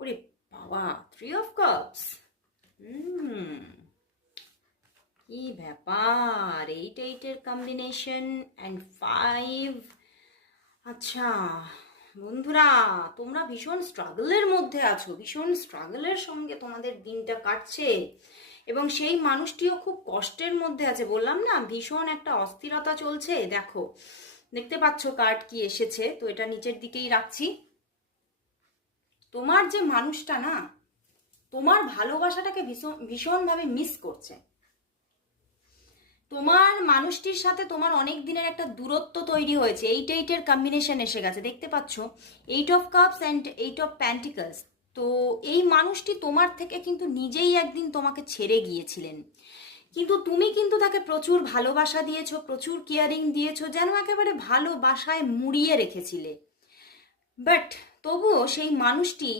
ওরে বাবা, 3 of Cups। হুম, কি ব্যাপার, 8-8 এর কম্বিনেশন অ্যান্ড 5। আচ্ছা বন্ধুরা, তোমরা ভীষণ স্ট্রাগলের মধ্যে আছো, ভীষণ স্ট্রাগলের সঙ্গে তোমাদের দিনটা কাটছে, এবং সেই মানুষটিও খুব কষ্টের মধ্যে আছে। বললাম না, ভীষণ একটা অস্থিরতা চলছে। দেখো, দেখতে পাচ্ছ কার্ড কি এসেছে, তো এটা নিচের দিকেই রাখছি। তোমার যে মানুষটা না, তোমার ভালোবাসাটাকে ভীষণ ভীষণভাবে মিস করছে। তোমার মানুষটির সাথে তোমার অনেক দিনের একটা দূরত্ব তৈরি হয়েছে। 8-8 এর কম্বিনেশন এসে গেছে, দেখতে পাচ্ছ, 8 of Cups and 8 of Pentacles। তো এই মানুষটি তোমার থেকে কিন্তু নিজেই একদিন তোমাকে ছেড়ে গিয়েছিলেন, কিন্তু তুমি কিন্তু তাকে প্রচুর ভালোবাসা দিয়েছো, প্রচুর কেয়ারিং দিয়েছো, যেন একেবারে ভালোবাসায় মুড়িয়ে রেখেছিলে। বাট তবুও সেই মানুষটি